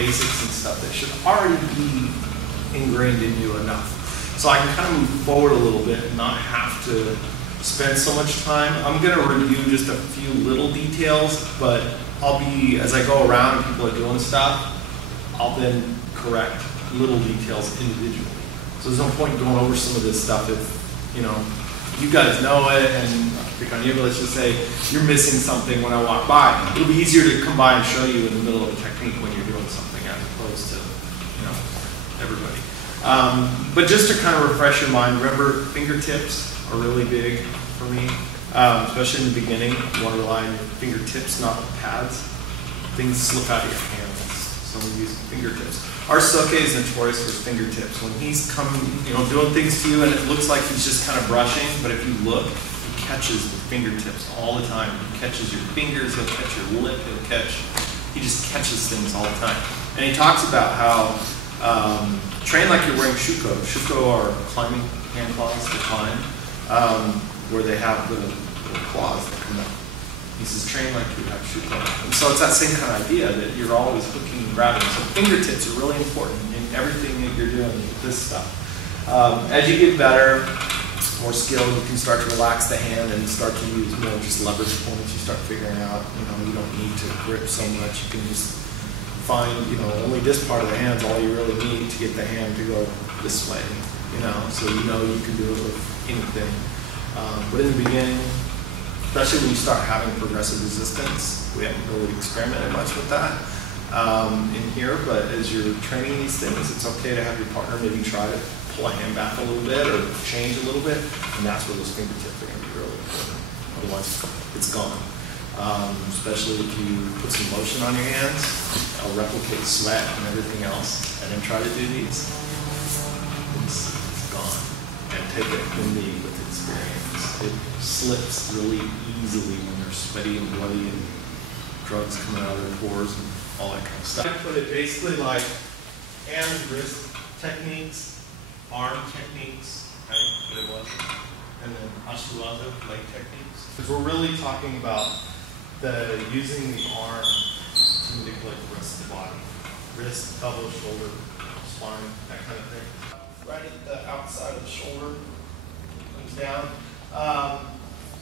basics and stuff that should already be ingrained in you enough. So I can kind of move forward a little bit and not have to spend so much time. I'm going to review just a few little details, but I'll be, as I go around and people are doing stuff, I'll then correct little details individually. So there's no point going over some of this stuff if, you know, you guys know it, and pick on you, but let's just say you're missing something when I walk by. It'll be easier to come by and show you in the middle of a technique when you're doing something as opposed to, you know, everybody. But just to kind of refresh your mind, remember fingertips are really big for me, especially in the beginning. You want to rely on your fingertips, not pads. Things slip out of your hands, so we use fingertips. Our Soke is notorious for his fingertips. When he's coming, you know, doing things to you and it looks like he's just kind of brushing, but if you look, he catches the fingertips all the time. He catches your fingers, he'll catch your lip, he just catches things all the time. And he talks about how train like you're wearing shuko. Shuko are climbing hand claws to climb, where they have little claws that come up. He says, train like you have shuko. And so it's that same kind of idea that you're always hooking and grabbing. So fingertips are really important in everything that you're doing with this stuff. As you get better, more skilled, you can start to relax the hand and start to use more just leverage points. You start figuring out, you know, you don't need to grip so much. You can just find, you know, only this part of the hand's all you really need to get the hand to go this way, you know, so you know you can do it with anything. But in the beginning, especially when you start having progressive resistance, we haven't really experimented much with that in here, but as you're training these things, it's okay to have your partner maybe try to pull a hand back a little bit or change a little bit, and that's where those fingertips are going to be really important. Otherwise, it's gone. Especially if you put some lotion on your hands, I'll replicate sweat and everything else, and then try to do these. It's gone. And take it from me with experience. It slips really easily when they're sweaty and bloody and drugs coming out of their pores and all that kind of stuff. I put it basically like hand and wrist techniques, arm techniques, and then ashiwaza, leg techniques. Because we're really talking about using the arm to manipulate the rest of the body. Wrist, elbow, shoulder, spine, that kind of thing. Right at the outside of the shoulder, comes down.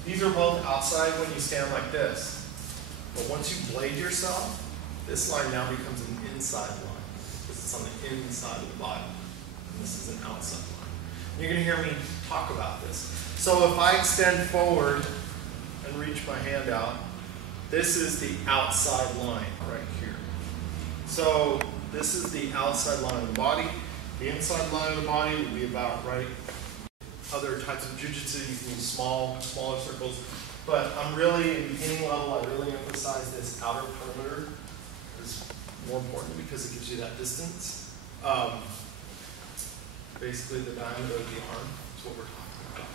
These are both outside when you stand like this. But once you blade yourself, this line now becomes an inside line. Because it's on the inside of the body. And this is an outside line. You're going to hear me talk about this. So if I extend forward and reach my hand out, this is the outside line right here. So this is the outside line of the body. The inside line of the body would be about right. Other types of jujutsu, you can use smaller circles. But I'm really, in beginning level, I really emphasize this outer perimeter is more important because it gives you that distance. Basically the diameter of the arm is what we're talking about.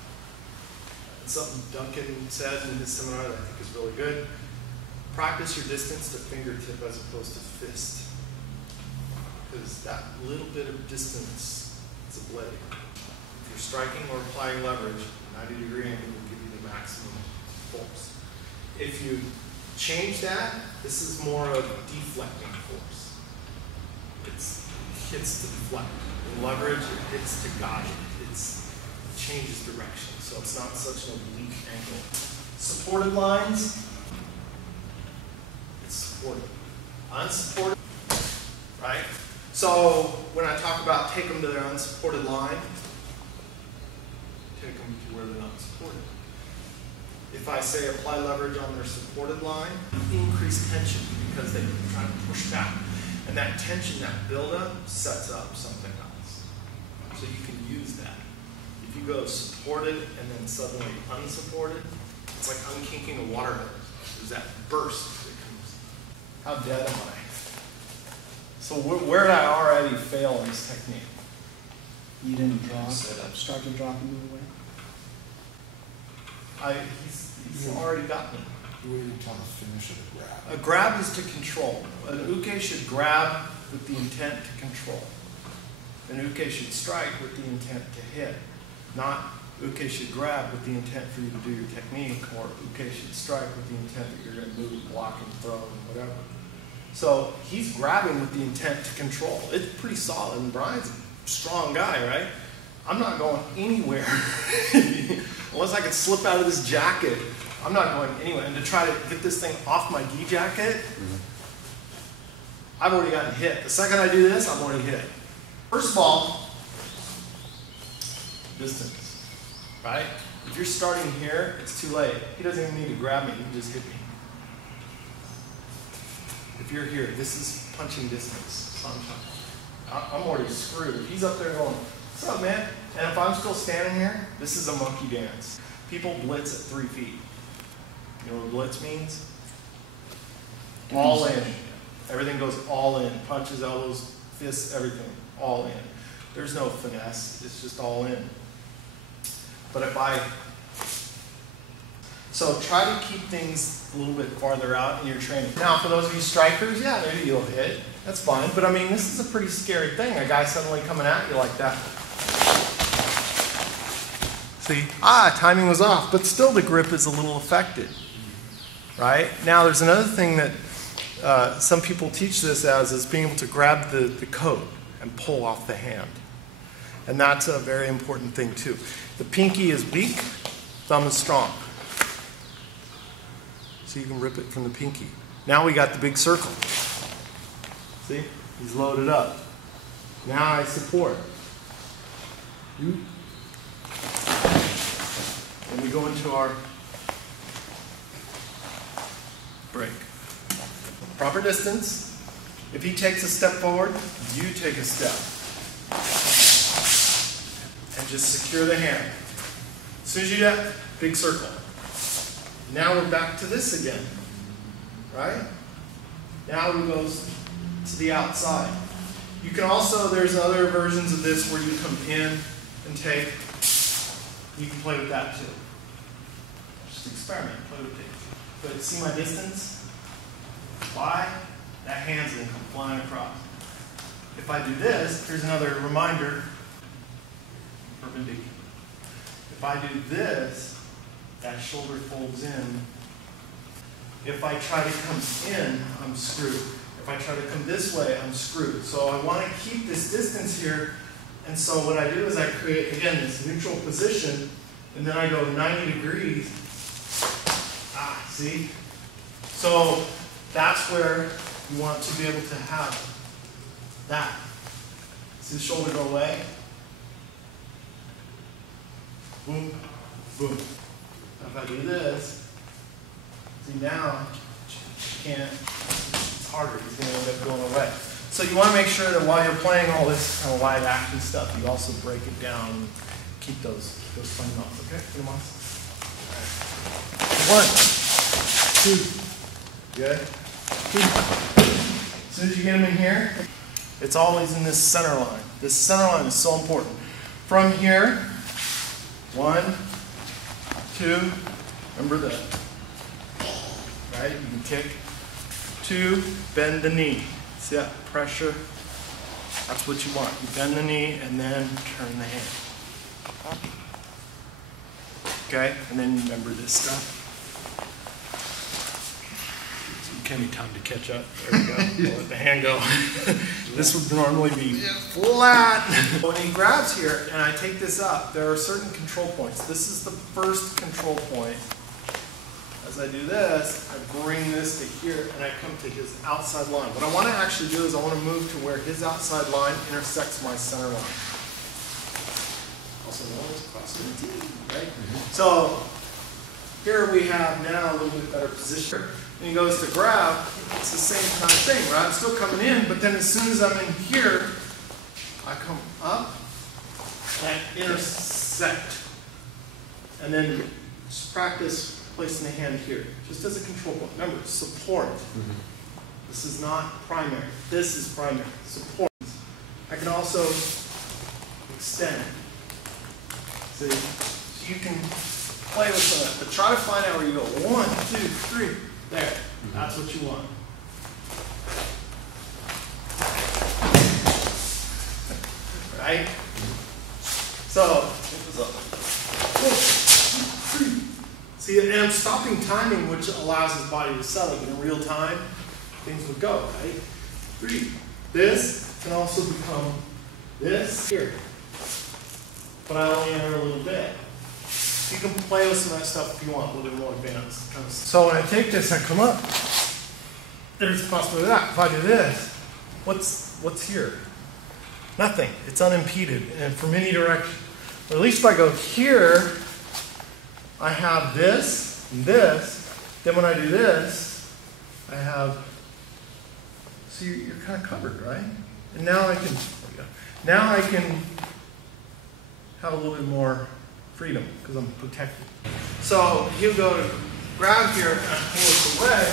And something Duncan said in his seminar that I think is really good. Practice your distance to fingertip as opposed to fist. Because that little bit of distance is a blade. If you're striking or applying leverage, 90-degree angle will give you the maximum force. If you change that, this is more of deflecting force. It hits to deflect. In leverage, it hits to guide. It changes direction, so it's not such an oblique angle. Supported lines, it's supported. Unsupported, right? So when I talk about take them to their unsupported line, take them to where they're not supported. If I say apply leverage on their supported line, increase tension because they try to push back. And that tension, that buildup, sets up something else. So you can use that. If you go supported and then suddenly unsupported, it's like unkinking a water hose. There's that burst that comes. How dead am I? So where did I already fail in this technique? You didn't drop. Start to drop and move away. He's already got me. You waited until the finish of the grab. A grab is to control. An uke should grab with the intent to control. An uke should strike with the intent to hit. Not uke should grab with the intent for you to do your technique, or uke should strike with the intent that you're going to move, block, and throw, and whatever. So he's grabbing with the intent to control. It's pretty solid, and Brian's a strong guy, right? I'm not going anywhere. Unless I can slip out of this jacket, I'm not going anywhere. And to try to get this thing off my gi jacket, I've already gotten hit. The second I do this, I'm already hit. First of all, distance, right? If you're starting here, it's too late. He doesn't even need to grab me, he can just hit me. If you're here, this is punching distance. So I'm already screwed. If he's up there going, what's up, man? And if I'm still standing here, this is a monkey dance. People blitz at 3 feet. You know what blitz means? All in. Everything goes all in. Punches, elbows, fists, everything. All in. There's no finesse. It's just all in. But so try to keep things a little bit farther out in your training. Now, for those of you strikers, yeah, maybe you'll hit. That's fine. But I mean, this is a pretty scary thing. A guy suddenly coming at you like that. See? Timing was off. But still the grip is a little affected. Right? Now, there's another thing that some people teach this as is being able to grab the coat and pull off the hand. And that's a very important thing too. The pinky is weak, thumb is strong. So you can rip it from the pinky. Now we got the big circle. See? He's loaded up. Now I support. And we go into our break. Proper distance. If he takes a step forward, you take a step. And just secure the hand. As soon as you do that, big circle. Now we're back to this again. Right? Now we go to the outside. You can also, there's other versions of this where you come in and take. You can play with that too. Just experiment, play with it. But see my distance? Why? That hand's going to come flying across. If I do this, here's another reminder. Perpendicular. If I do this, that shoulder folds in. If I try to come in, I'm screwed. If I try to come this way, I'm screwed. So I want to keep this distance here. And so what I do is I create, again, this neutral position, and then I go 90 degrees. See? So that's where you want to be able to have that. See the shoulder go away? Boom, boom. If I do this, see now, you can't, it's harder. It's going to end up going away. So you want to make sure that while you're playing all this kind of live action stuff, you also break it down and keep those funny moves. Okay? Put them on. All right. 1, 2. Good? 2. As soon as you get them in here, it's always in this center line. This center line is so important. From here, 1, 2, remember that. Right? You can kick. 2, bend the knee. See that pressure? That's what you want. You bend the knee and then turn the hand. Okay? And then remember this stuff. Give me time to catch up. There we go. I'll let the hand go. This would normally be flat. When he grabs here and I take this up, there are certain control points. This is the first control point. As I do this, I bring this to here and I come to his outside line. What I want to actually do is I want to move to where his outside line intersects my center line. Also known as crossing the T, right? So here we have now a little bit better position. And he goes to grab, it's the same kind of thing, right? I'm still coming in, but then as soon as I'm in here, I come up and I intersect. And then just practice placing the hand here, just as a control point. Remember, support. This is not primary. This is primary. Support. I can also extend. See? So you can play with some of that, but try to find out where you go. 1, 2, 3. There. That's what you want. Right? So, see, and I'm stopping timing, which allows his body to settle. But in real time, things would go, right? 3. This can also become this here. But I only enter a little bit. You can play with some of that stuff if you want, a little bit more advanced kind of stuff. So when I take this and come up, there's a possibility of that. If I do this, what's here? Nothing. It's unimpeded and from any direction. But at least if I go here, I have this and this. Then when I do this, I have, so you're kind of covered, right? And now I can, have a little bit more freedom because I'm protected. So he'll go to grab here and pull it away.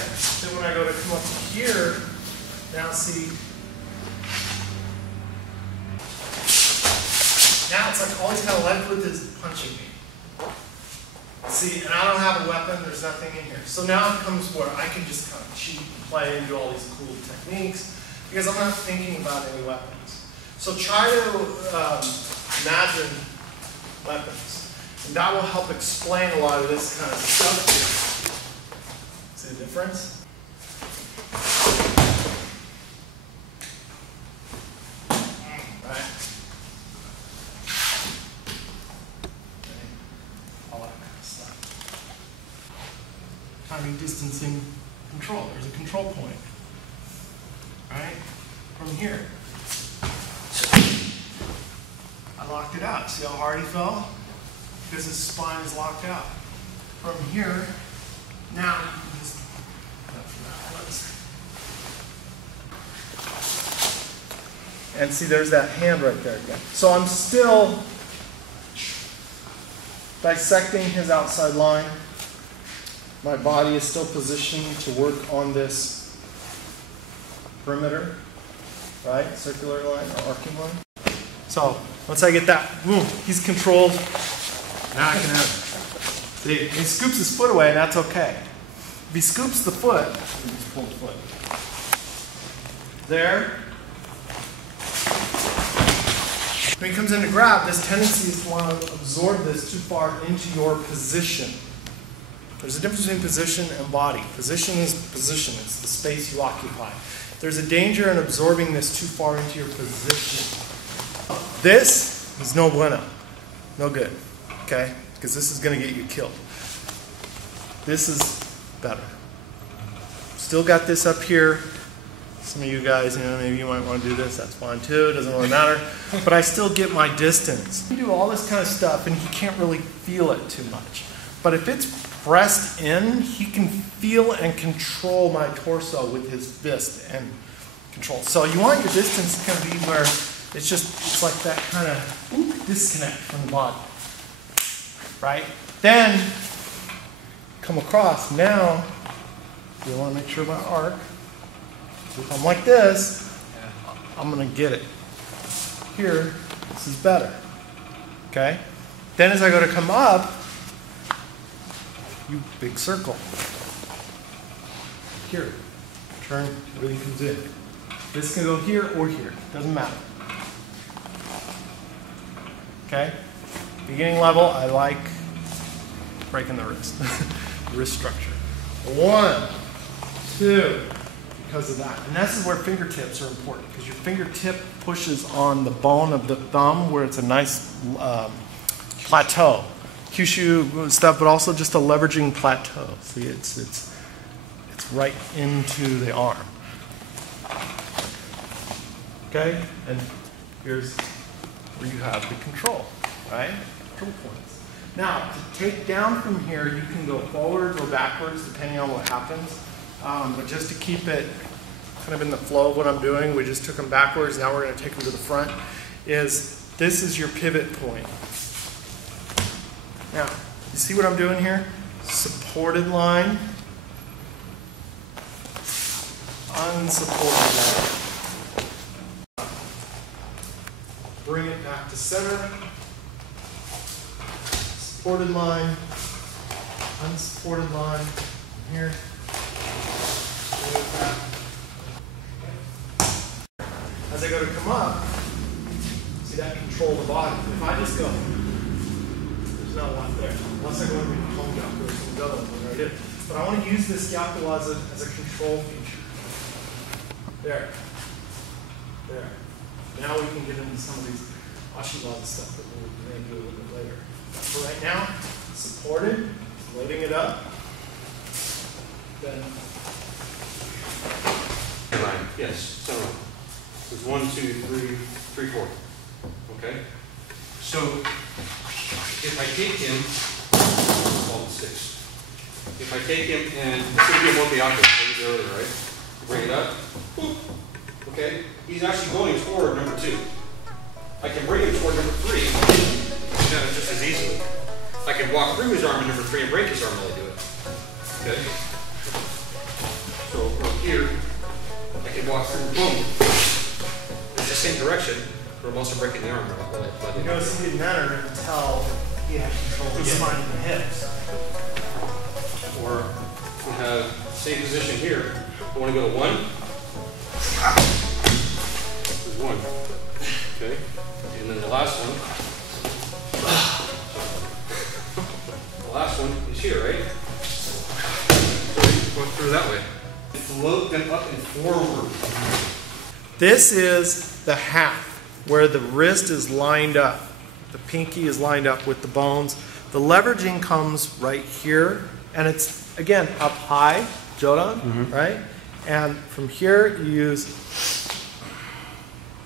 Then when I go to come up to here, now see, now it's like all he's kind of left with is punching me. See, and I don't have a weapon, there's nothing in here. So now it comes where I can just kind of cheat and play and do all these cool techniques because I'm not thinking about any weapons. So try to imagine weapons. And that will help explain a lot of this kind of stuff here. See the difference? Right? All that kind of stuff. Timing, distancing, control. There's a control point. Right? From here. I locked it out. See how hard he fell? Because his spine is locked out. From here, now you can just and see there's that hand right there again. So I'm still dissecting his outside line. My body is still positioned to work on this perimeter, right? Circular line or arcing line. So once I get that, boom, he's controlled. Now I can have it. See, he scoops his foot away, and that's okay. If he scoops the foot, you just pull the foot. There. When he comes in to grab, this tendency is to want to absorb this too far into your position. There's a difference between position and body. Position is position. It's the space you occupy. There's a danger in absorbing this too far into your position. This is no bueno. No good. Okay? Because this is going to get you killed. This is better. Still got this up here. Some of you guys, maybe you might want to do this. That's fine too. It doesn't really matter. But I still get my distance. You do all this kind of stuff and he can't really feel it too much. But if it's pressed in, he can feel and control my torso with his fist and control. So you want your distance to kind of be where it's like that kind of disconnect from the body. Right? Then, come across. Now, you want to make sure my arc, if I'm like this, I'm going to get it. Here, this is better. Okay? Then as I go to come up, you big circle. Here, turn, everything comes in. This can go here or here, doesn't matter. Okay? Beginning level, I like breaking the wrist. Wrist structure. 1, 2, because of that. And this is where fingertips are important, because your fingertip pushes on the bone of the thumb where it's a nice plateau. Kyushu stuff, but also just a leveraging plateau. See, it's right into the arm. Okay? And here's where you have the control, right? Control points. Now, to take down from here, you can go forward, go backwards, depending on what happens. But just to keep it kind of in the flow of what I'm doing, we just took them backwards, now we're going to take them to the front, this is your pivot point. Now, you see what I'm doing here? Supported line, unsupported line. Bring it back to center. Supported line, unsupported line, here. Bring it back. As I go to come up, see that control the body. If I just go, there's not a lot there. Unless I go into home Gyaku or some other one, I did. But I want to use this Gyaku as a control feature. There. There. Now we can get into some of these Ashiwaza stuff that we'll maybe do a little bit later. But for right now, supported, loading it up. Then. Line. Yes, center line. There's 1, 2, 3, 3, 4. Okay? So, if I take him, all the 6. If I take him and, it's going to be a multi-octave, what we did earlier, right? Bring it up. Boop. Okay? He's actually going toward number 2. I can bring him toward number 3. Just as easily. I can walk through his arm in number 3 and break his arm while I do it. Okay? So from here, I can walk through, boom. It's the same direction, but I'm also breaking the arm. You notice he didn't enter until he had control of his spine and the hips. Or we have same position here. I want to go to 1. There's 1. Okay. And then the last one. The last one is here, right? So you go through that way. Float them up and forward. This is the half where the wrist is lined up. The pinky is lined up with the bones. The leveraging comes right here, and it's, again, up high, Jodan, right? And from here, you use,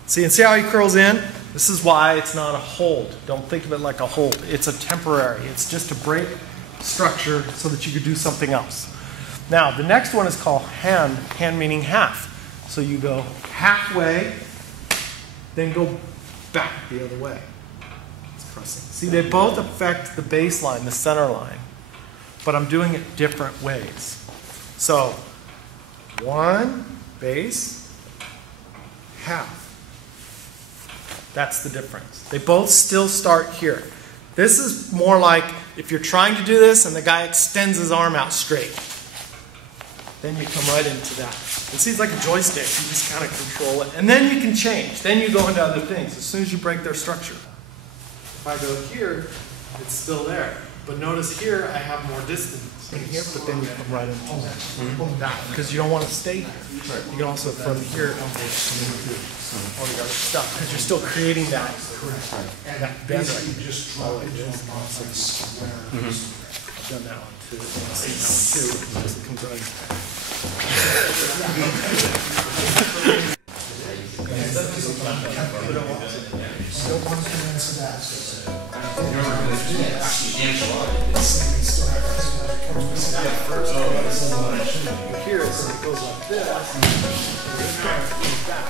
see how he curls in? This is why it's not a hold. Don't think of it like a hold. It's a temporary. It's just to break structure so that you could do something else. Now, the next one is called hand, hand meaning half. So you go halfway, then go back the other way. It's pressing. See, they both affect the baseline, the center line, but I'm doing it different ways. So, 1, base, half. That's the difference. They both still start here. This is more like if you're trying to do this and the guy extends his arm out straight. Then you come right into that. It seems like a joystick. You just kind of control it. And then you can change. Then you go into other things as soon as you break their structure. If I go here, it's still there. But notice here, I have more distance in here, but then you come right into that. Because you don't want to stay here. You can also, from here, all the other stuff. Because you're still creating that bend right here. Just draw it down on square. I've done that one too. See that one too. Because it comes right. Don't want to come into that. Here it goes like this. Back.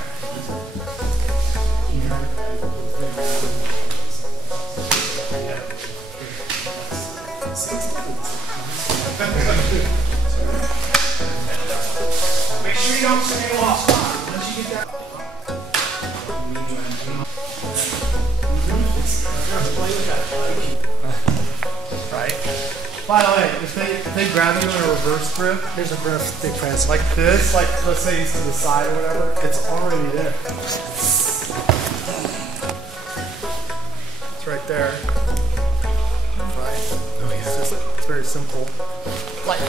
Make sure you don't stay lost. Once you get that. Right? By the way, if they grab you in a reverse grip, there's a grip they press like this, like let's say it's to the side or whatever, it's already there. It's right there. Right? Oh yeah. It's very simple. Like.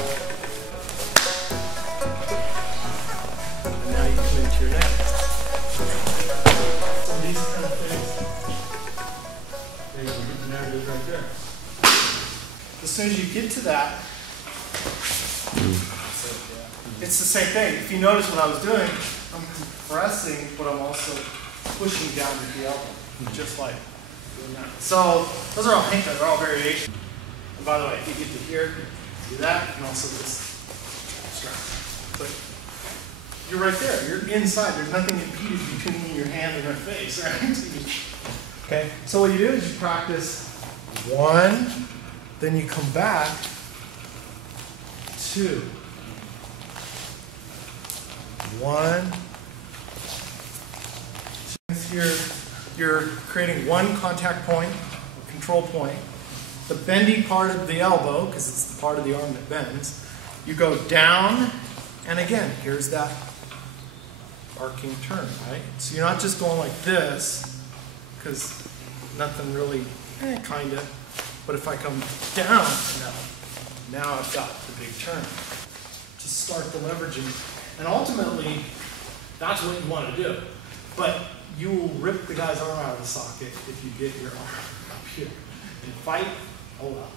And now you come into your neck. Some of these kind of things. There it is right there. As soon as you get to that, it's the same thing. If you notice what I was doing, I'm compressing, but I'm also pushing down with the elbow, just like doing that. So those are all hinkas, they're all variations. And by the way, if you get to here, do that, and also this strap. But you're right there. You're inside. There's nothing impeded between your hand and your face, right? Okay. So what you do is you practice 1. Then you come back 2. 1. You're creating one contact point, or control point. The bendy part of the elbow, because it's the part of the arm that bends. You go down, and again, here's that arcing turn, right? So you're not just going like this, because nothing really, kind of. But if I come down, now I've got the big turn. Just start the leveraging. And ultimately, That's what you want to do. But you will rip the guy's arm out of the socket if you get your arm up here. In fight, oh well.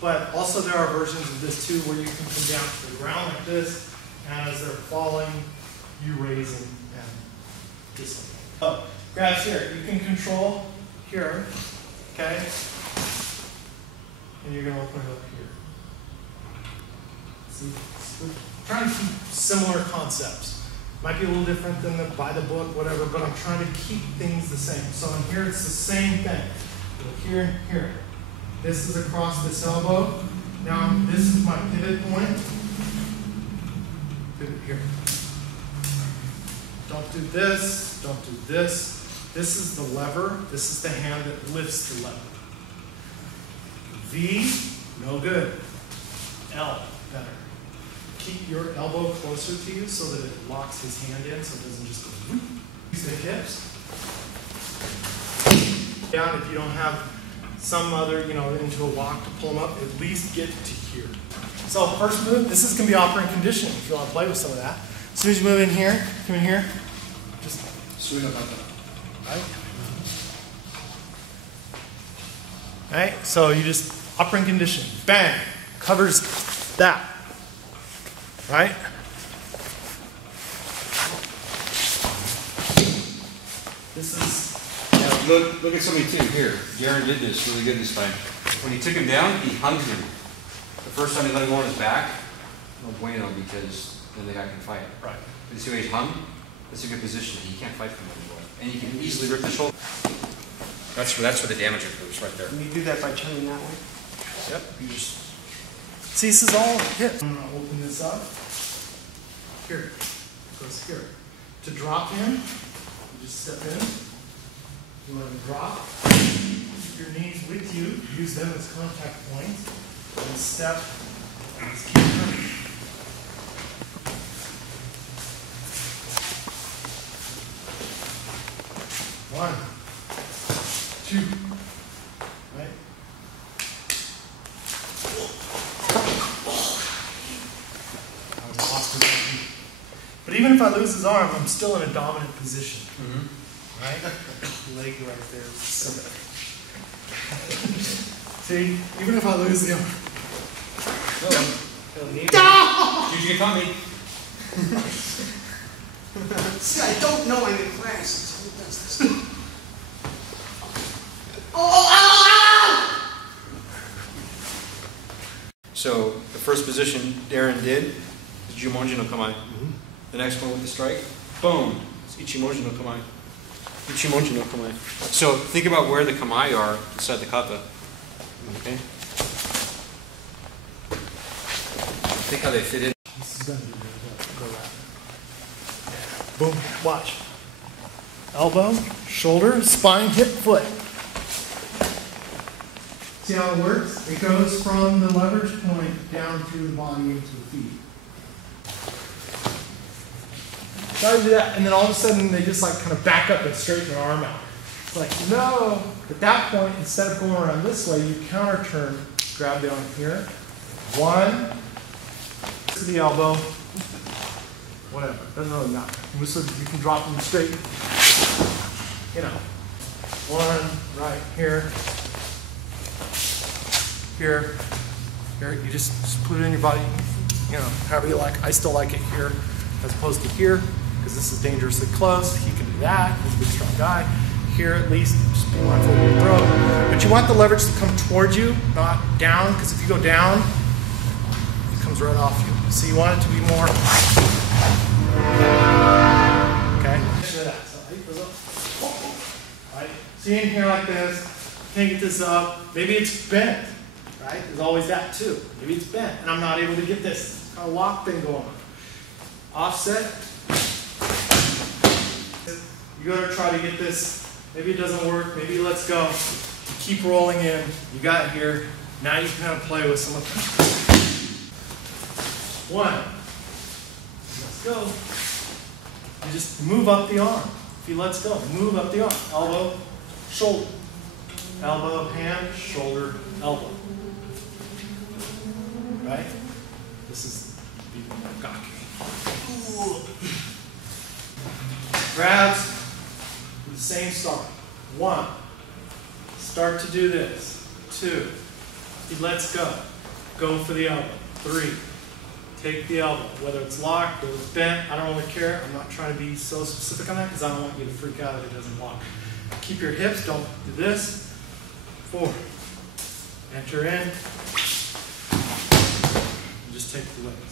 But also there are versions of this too where you can come down to the ground like this, and as they're falling, you raise them and dislocate. Oh, grabs here. You can control here, okay? And you're going to open it up here. See, we're trying to keep similar concepts. Might be a little different than the by the book, whatever, but I'm trying to keep things the same. So in here, it's the same thing. Go here and here. This is across this elbow. Now, this is my pivot point. Pivot here. Don't do this. Don't do this. This is the lever. This is the hand that lifts the lever. V, no good. L, better. Keep your elbow closer to you so that it locks his hand in so it doesn't just go whoop. Use the hips. Down if you don't have some other, into a lock to pull them up, at least get to here. So first move, this is going to be operant conditioning if you want to play with some of that. As soon as you move in here, come in here, just swing up like that. Right? Right? So you just operant conditioning. Bang! Covers that. Right? This is... Look at somebody too. Here, Darren did this really good this time. When he took him down, he hung him. The first time he let him go on his back, no bueno, because then the guy can fight. Right. But you see how he's hung? That's a good position. He can't fight from anymore. And you can easily rip the shoulder. That's where the damage occurs, right there. Can you do that by turning that way? Yep. You just... See, this is all hip. I'm going to open this up. Here. It goes here. To drop in, you just step in. You want to drop. Keep your knees with you. Use them as contact points. And step. And just keep turning. One. Two. Right? I was lost in that beat. But even if I lose his arm, I'm still in a dominant position. Mm-hmm. Right? Leg right there. See, even if I lose the arm. Did you get caught me? See, I don't know I'm in class. Who does this? So the first position Darren did is Jumonji no Kamae. The next one with the strike, boom, it's Ichimoji no Kamae. Ichimoji no Kamae. So think about where the Kamae are inside the Kata. Okay? Think how they fit in. This is going to be good. Go right. Boom. Watch. Elbow, shoulder, spine, hip, foot. See how it works? It goes from the leverage point down through the body into the feet. Try to do that, and then all of a sudden they just like kind of back up and straighten their arm out. It's like, no. At that point, instead of going around this way, you counter turn, grab the arm here. One, to the elbow, whatever, doesn't really matter. So you can drop them straight, one, right here, here, you just put it in your body, however you like. I still like it here as opposed to here, because this is dangerously close. He can do that, he's a big strong guy. Here at least, just be mindful of your throat. But you want the leverage to come towards you, not down, because if you go down, it comes right off you. So you want it to be more, okay? Right? So you in here like this, can't get this up, maybe it's bent, right? There's always that too. Maybe it's bent, and I'm not able to get this kind of lock thing going on. Offset. You go to try to get this, maybe it doesn't work, maybe let's go. You keep rolling in, you got it here, now you kind of play with some of them. One. Let's go. You just move up the arm. If you let's go, move up the arm. Elbow, shoulder. Elbow, hand, shoulder, elbow. Right? This is Gyaku. Grabs with the same start. 1. Start to do this. 2. He lets go. Go for the elbow. 3. Take the elbow. Whether it's locked or it's bent, I don't really care. I'm not trying to be so specific on that because I don't want you to freak out if it doesn't lock. Keep your hips. Don't do this. 4. Enter in. And just take the legs.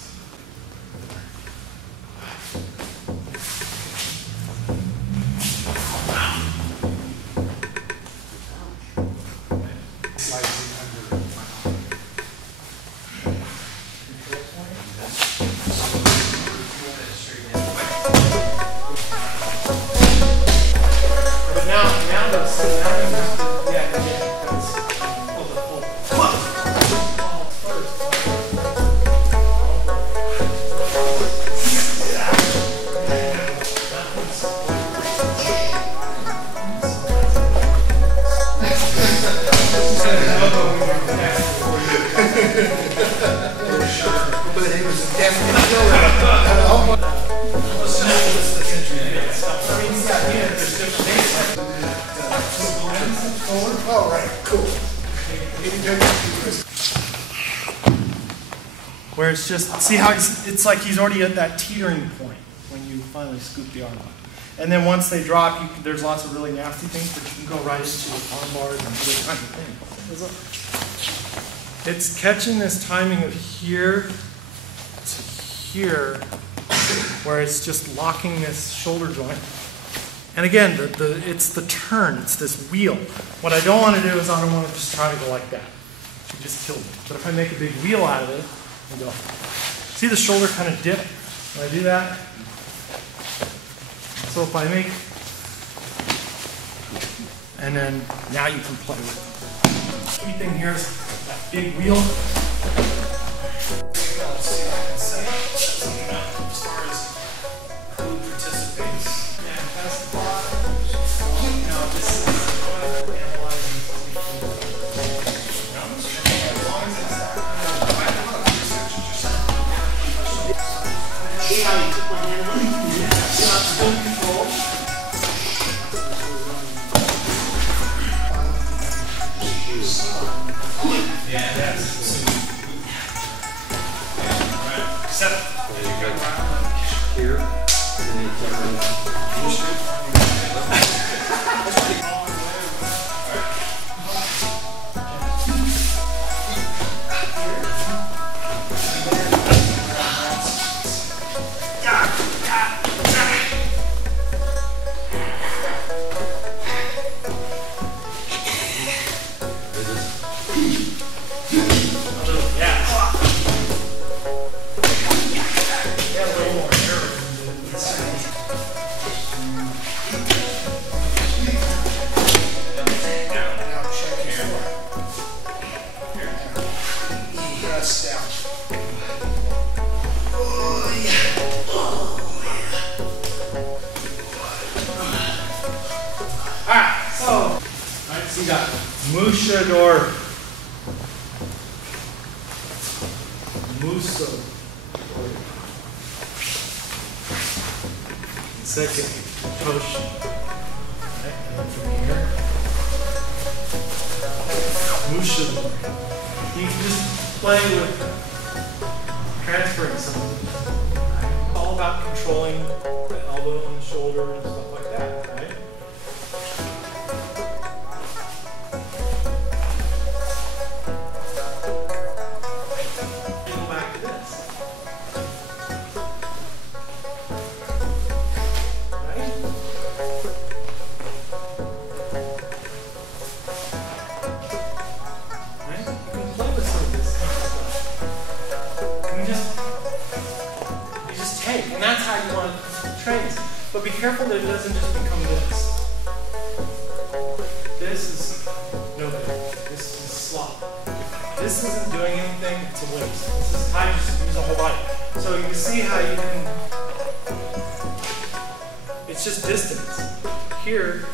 Where it's just, see how it's like he's already at that teetering point when you finally scoop the arm up. And then once they drop, there's lots of really nasty things, but you can go right into arm bars and other kinds of things. It's catching this timing of here to here, where it's just locking this shoulder joint. And again, it's the turn, it's this wheel. What I don't want to do is I don't want to just try to go like that. You just kill me. But if I make a big wheel out of it, and go. See the shoulder kind of dip when I do that? So if I make, and then now you can play with it. The key thing here is that big wheel. As far as who participates. Yeah, pass the ball. This is what we're analyzing. See how you took my hand away? Yeah. See how it's still control? Yeah, that's right. 7. There you go. Here. And then you turn around. So you got Musha Dori. Muso Dori. Second, Toshi. Right, and then from here, Musha Dori. You can just play with transferring some of it. It's all about controlling the elbow and the shoulder and stuff like that, right? But be careful that it doesn't just become this. This is no good. This is slop. If this isn't doing anything, it's a waste. This is how you just use the whole body. So you can see how you can, it's just distance. Here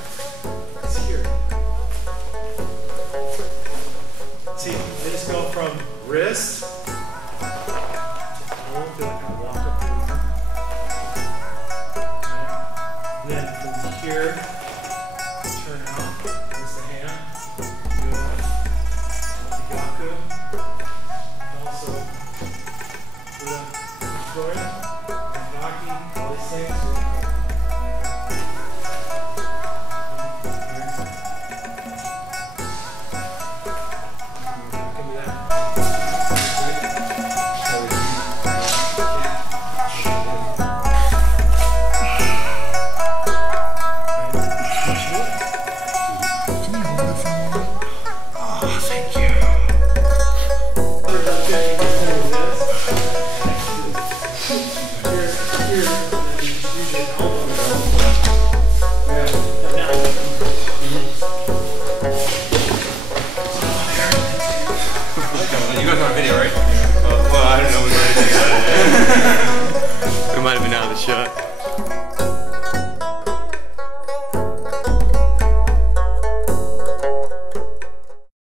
is here. See, I just go from wrist to elbow, feel like I walk up the river. here, turn out, there's the hand, do the Gyaku, and also do the Torite, and Maki, all these things.